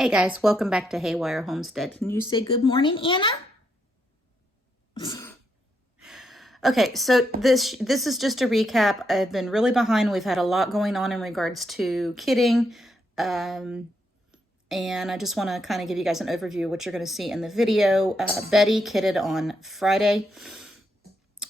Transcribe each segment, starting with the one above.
Hey guys, welcome back to Haywire Homestead. Can you say good morning, Anna? Okay, so this is just a recap. I've been really behind. We've had a lot going on in regards to kidding. And I just want to kind of give you guys an overview of what you're going to see in the video. Betty kidded on Friday.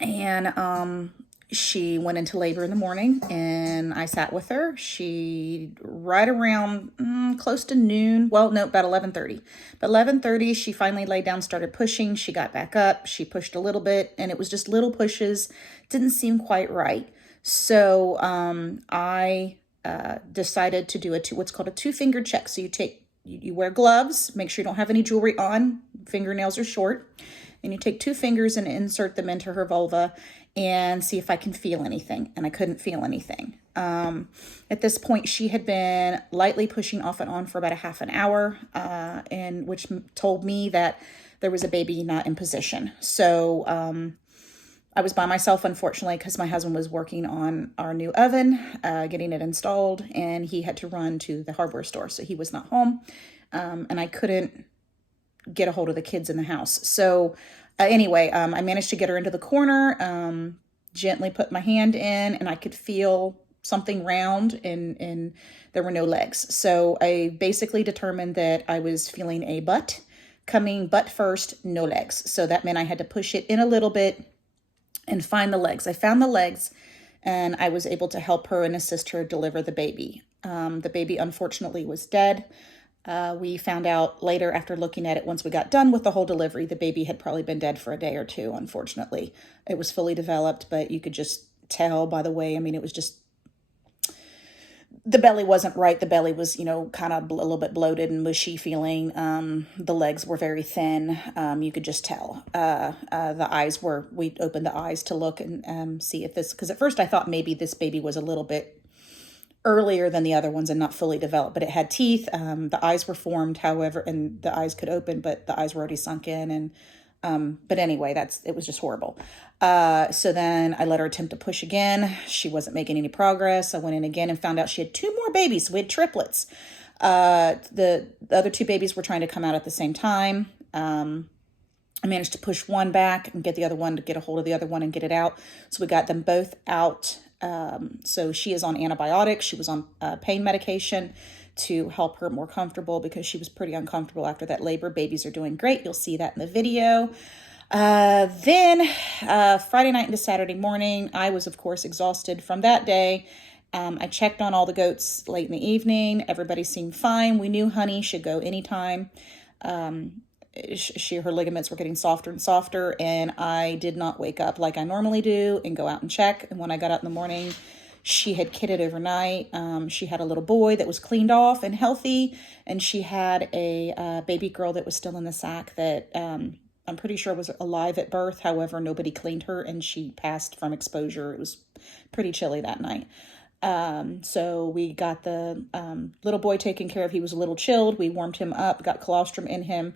And she went into labor in the morning and I sat with her. She right around close to noon. Well, no, about 11:30. But 11:30, she finally laid down, started pushing. She got back up. She pushed a little bit and it was just little pushes. Didn't seem quite right. So I decided to do what's called a two-finger check. So you wear gloves, make sure you don't have any jewelry on. Fingernails are short. And you take two fingers and insert them into her vulva and see if I can feel anything. And I couldn't feel anything. At this point, she had been lightly pushing off and on for about a half an hour, and which told me that there was a baby not in position. So I was by myself, unfortunately, because my husband was working on our new oven, getting it installed, and he had to run to the hardware store. So he was not home, and I couldn't get a hold of the kids in the house. So anyway, I managed to get her into the corner, gently put my hand in, and I could feel something round and there were no legs. So I basically determined that I was feeling a butt coming, butt first, no legs. So that meant I had to push it in a little bit and find the legs. I found the legs and I was able to help her and assist her deliver the baby. The baby unfortunately was dead. We found out later after looking at it, once we got done with the whole delivery, the baby had probably been dead for a day or two, unfortunately. It was fully developed, but you could just tell by the way, it was just, the belly wasn't right. The belly was, kind of a little bit bloated and mushy feeling. The legs were very thin. You could just tell. We opened the eyes to look and see if because at first I thought maybe this baby was a little bit earlier than the other ones and not fully developed, but it had teeth. The eyes were formed, however, and the eyes could open, but the eyes were already sunk in. And but anyway, it was just horrible. So then I let her attempt to push again. She wasn't making any progress. I went in again and found out she had two more babies. So we had triplets. The other two babies were trying to come out at the same time. I managed to push one back and get the other one to get a hold of the other one and get it out. So we got them both out. So she is on antibiotics. She was on pain medication to help her more comfortable because she was pretty uncomfortable after that labor. Babies are doing great. You'll see that in the video. Then Friday night into Saturday morning, I was, of course, exhausted from that day. I checked on all the goats late in the evening. Everybody seemed fine. We knew Honey should go anytime. Her ligaments were getting softer and softer, and I did not wake up like I normally do and go out and check. And when I got out in the morning, she had kidded overnight. She had a little boy that was cleaned off and healthy, and she had a baby girl that was still in the sack that I'm pretty sure was alive at birth. However, nobody cleaned her, and she passed from exposure. It was pretty chilly that night. So we got the little boy taken care of. He was a little chilled. We warmed him up, got colostrum in him.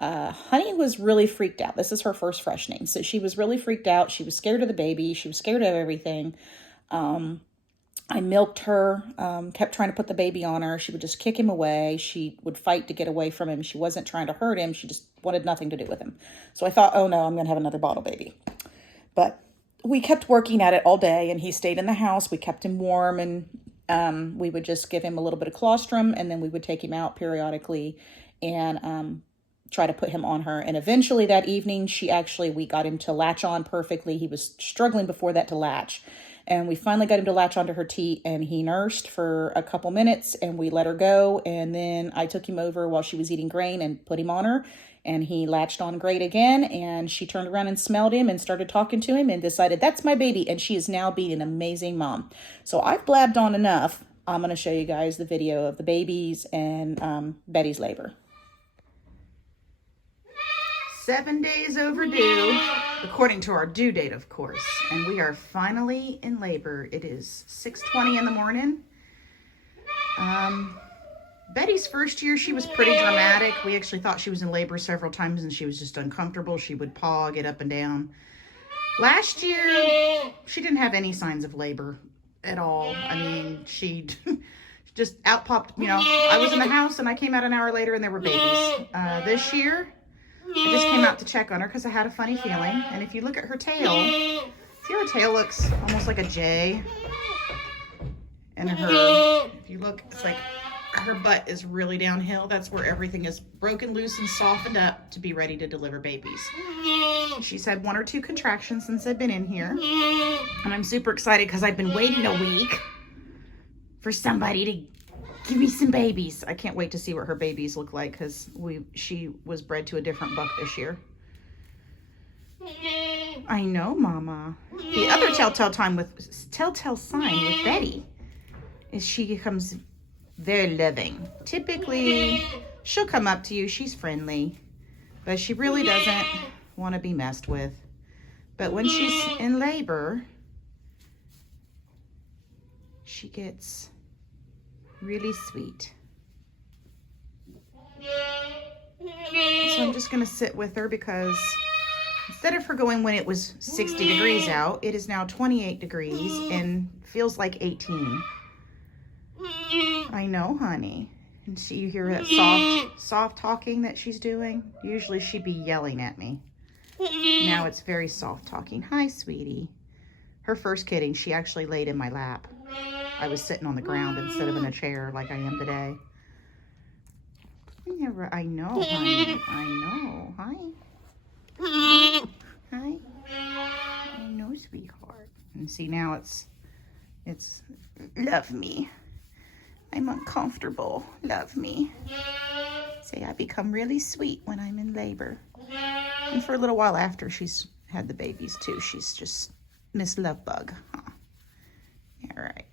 Honey was really freaked out. This is her first freshening. So she was really freaked out. She was scared of the baby. She was scared of everything. I milked her, kept trying to put the baby on her. She would just kick him away. She would fight to get away from him. She wasn't trying to hurt him. She just wanted nothing to do with him. So I thought, oh no, I'm going to have another bottle baby. But we kept working at it all day, and he stayed in the house. We kept him warm, and we would just give him a little bit of colostrum, and then we would take him out periodically and try to put him on her. And eventually that evening, we got him to latch on perfectly. He was struggling before that to latch. And we finally got him to latch onto her teat, and he nursed for a couple minutes, and we let her go. And then I took him over while she was eating grain and put him on her. And he latched on great again, and she turned around and smelled him and started talking to him and decided, that's my baby. And she is now being an amazing mom. So I've blabbed on enough. I'm going to show you guys the video of the babies and Betty's labor. 7 days overdue, according to our due date, of course. And we are finally in labor. It is 6:20 in the morning. Betty's first year, she was pretty dramatic. We actually thought she was in labor several times and she was just uncomfortable. She would paw, get up and down. Last year, she didn't have any signs of labor at all. She just out popped, you know, I was in the house and I came out an hour later and there were babies. This year, I just came out to check on her because I had a funny feeling. And if you look at her tail, see how her tail looks almost like a J? And her, if you look, it's like her butt is really downhill. That's where everything is broken loose and softened up to be ready to deliver babies. She's had 1 or 2 contractions since I've been in here. And I'm super excited because I've been waiting a week for somebody to give me some babies. I can't wait to see what her babies look like because she was bred to a different buck this year. I know, Mama. The other telltale sign with Betty is she becomes very loving. Typically, she'll come up to you. She's friendly, but she really doesn't want to be messed with. But when she's in labor, she gets really sweet. So I'm just going to sit with her because instead of her going when it was 60 degrees out, it is now 28 degrees and feels like 18. I know, honey. And see, you hear that soft talking that she's doing? Usually she'd be yelling at me. Now it's very soft talking. Hi, sweetie. Her first kidding, she actually laid in my lap. I was sitting on the ground instead of in a chair like I am today. I know, honey. I know. Hi. Hi. I know, sweetheart. And see, now it's love me. I'm uncomfortable. Love me. Say I become really sweet when I'm in labor. And for a little while after she's had the babies too, she's just Miss Lovebug. Huh? All right.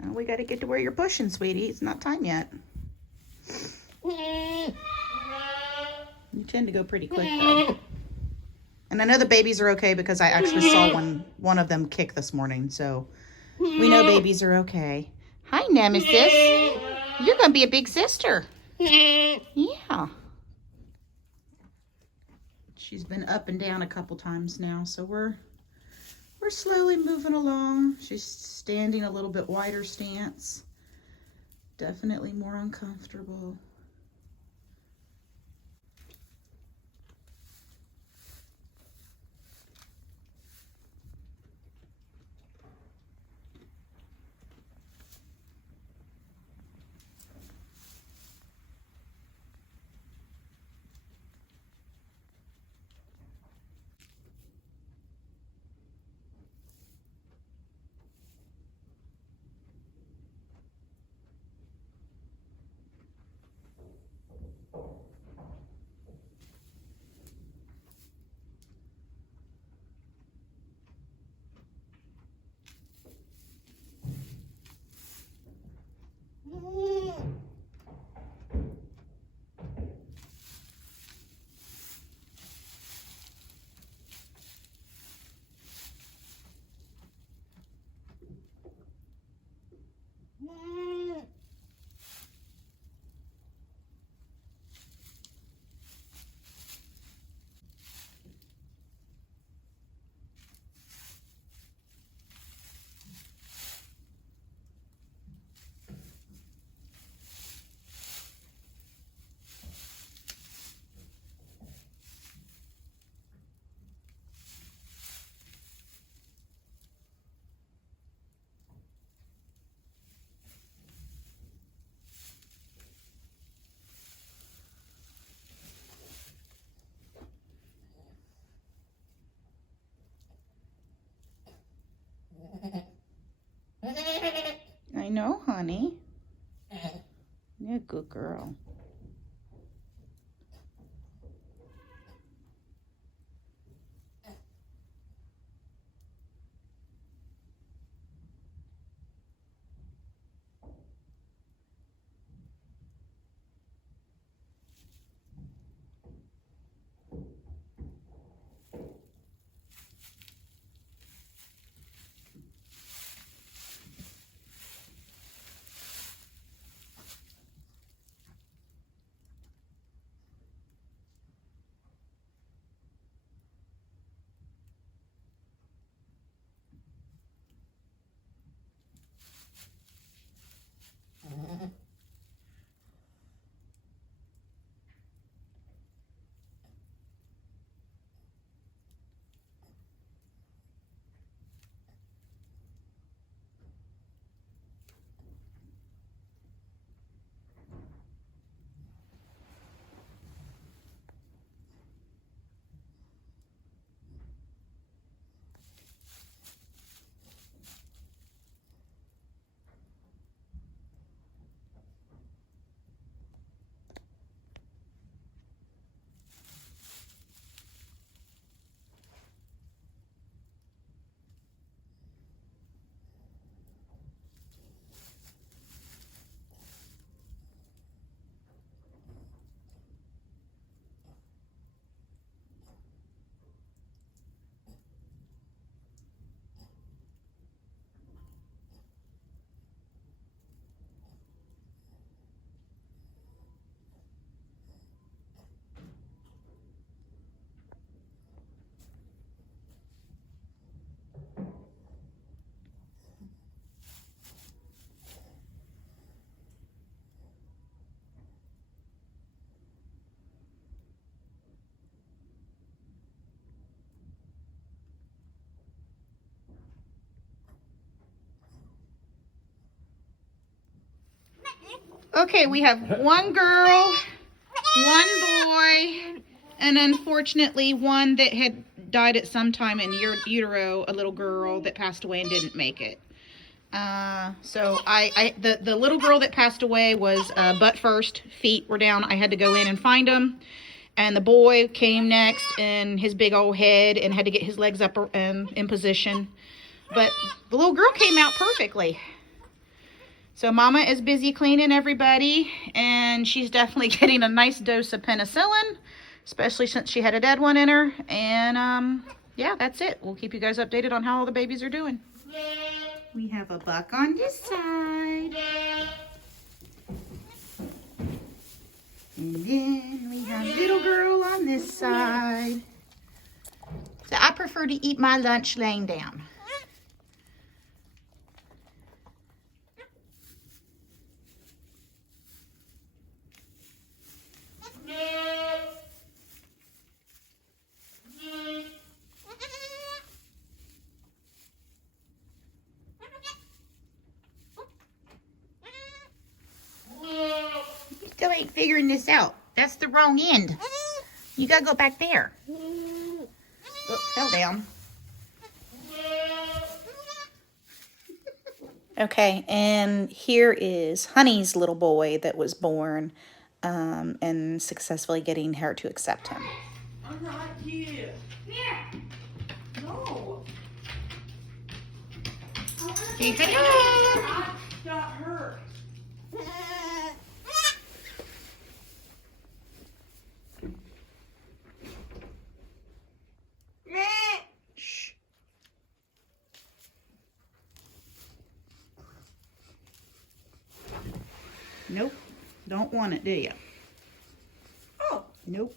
Now we got to get to where you're pushing, sweetie. It's not time yet. You tend to go pretty quick though. And I know the babies are okay because I actually saw one of them kick this morning, so we know babies are okay. Hi, Nemesis. You're going to be a big sister. Yeah. She's been up and down a couple times now, so we're slowly moving along. She's standing a little bit wider stance. Definitely more uncomfortable. I know, honey. You're a good girl. Okay, we have one girl, one boy, and unfortunately one that had died at some time in utero, a little girl that passed away and didn't make it. So the little girl that passed away was butt first, feet were down. I had to go in and find them. And the boy came next in his big old head and had to get his legs up in position. But the little girl came out perfectly. So Mama is busy cleaning everybody, and she's definitely getting a nice dose of penicillin, especially since she had a dead one in her. And yeah, that's it. We'll keep you guys updated on how all the babies are doing. We have a buck on this side. And then we have little girl on this side. So I prefer to eat my lunch laying down. Still ain't figuring this out. That's the wrong end. You gotta go back there. Oh, fell down. Okay, and here is Honey's little boy that was born and successfully getting her to accept him. I'm not here. Here. No. Say hello. I got hurt. Shh. Nope. Don't want it, do you? Oh. Nope.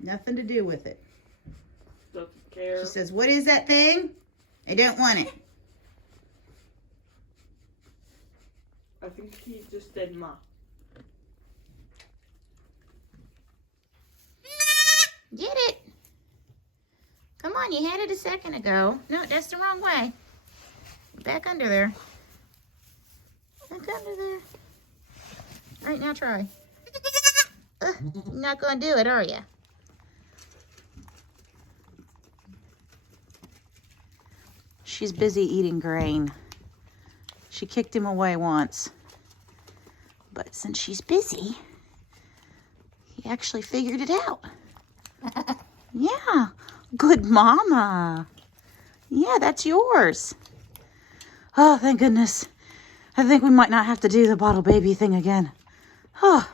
Nothing to do with it. Doesn't care. She says, what is that thing? I don't want it. I think he just said ma. Get it. Come on, you had it a second ago. No, that's the wrong way. Back under there. Back under there. Right now, try. You're not going to do it, are you? She's busy eating grain. She kicked him away once. But since she's busy, he actually figured it out. Yeah. Good mama. Yeah, that's yours. Oh, thank goodness. I think we might not have to do the bottle baby thing again. Oh.